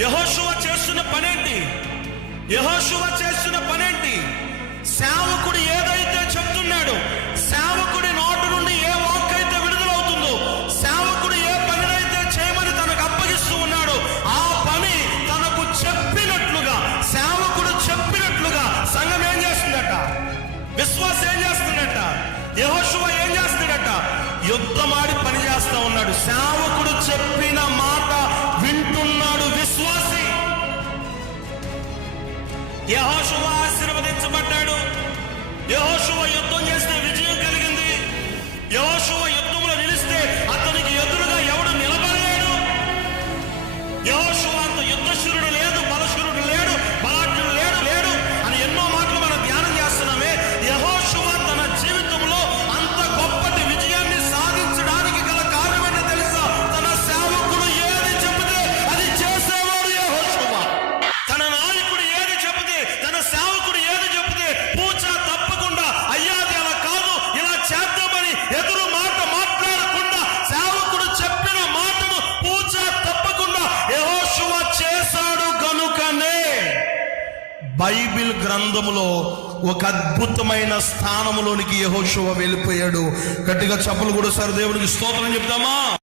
యెహోషువ చేస్తున్న పనేంటి? యెహోషువ చేస్తున్న పనేంటి? సేవకుడు ఏదైతే చెప్తున్నాడో, సేవకుడి నోటి నుండి ఏ వాక్ అయితే విడుదలవుతుందో, సేవకుడు ఏ పనినైతే చేయమని తనకు అప్పగిస్తూ ఉన్నాడో, ఆ పని తనకు చెప్పినట్లుగా, సేవకుడు చెప్పినట్లుగా సంఘం ఏం చేస్తుందట? విశ్వాసం ఏం చేస్తుందట? యెహోషువ ఏం చేస్తాడట? యుద్ధమాడి పని చేస్తా ఉన్నాడు. సేవకుడు చెప్పిన మాట వింటున్నాడు విశ్వాసి. యెహోషువ ఆశీర్వదించబడ్డాడు. యెహోషువ యుద్ధం చేస్తే విజయం కలిగింది. యెహోషువ యుద్ధంలో నిలిస్తే అతనికి ఎదురుగా ఎవడు నిలబడలేడు. యెహోషువ అంత యుద్ధశూరుడు లేదు, బలశూరుడు లేడు, బలాఢ్యుడు లేడు అని ఎన్నో మాటలు మనం ధ్యానం చేస్తున్నామే. యెహోషువ తన జీవితంలో అంత గొప్పటి విజయాన్ని సాధించడానికి గల కారణం ఏంటో తెలుసా? తన సేవకుడు ఏది చెబితే అది చేసేవాడు యెహోషువ. తన నాయకుడు ఏది చెబితే, తన సేవకుడు ఏది చెబితే పూచా తప్పకుండా, అయ్యా అది అలా కాదు, ఇలా చేద్దామని ఎదురు మాట మాట్లాడకుండా, సేవకుడు చెప్పిన మాటను పూచా తప్పకుండా యెహోషువ చేశాడు. గనుకనే బైబిల్ గ్రంథములో ఒక అద్భుతమైన స్థానములోనికి యెహోషువ వెళ్ళిపోయాడు. గట్టిగా చప్పలు కూడా సార్ దేవునికి స్తోత్రం చెప్తామా?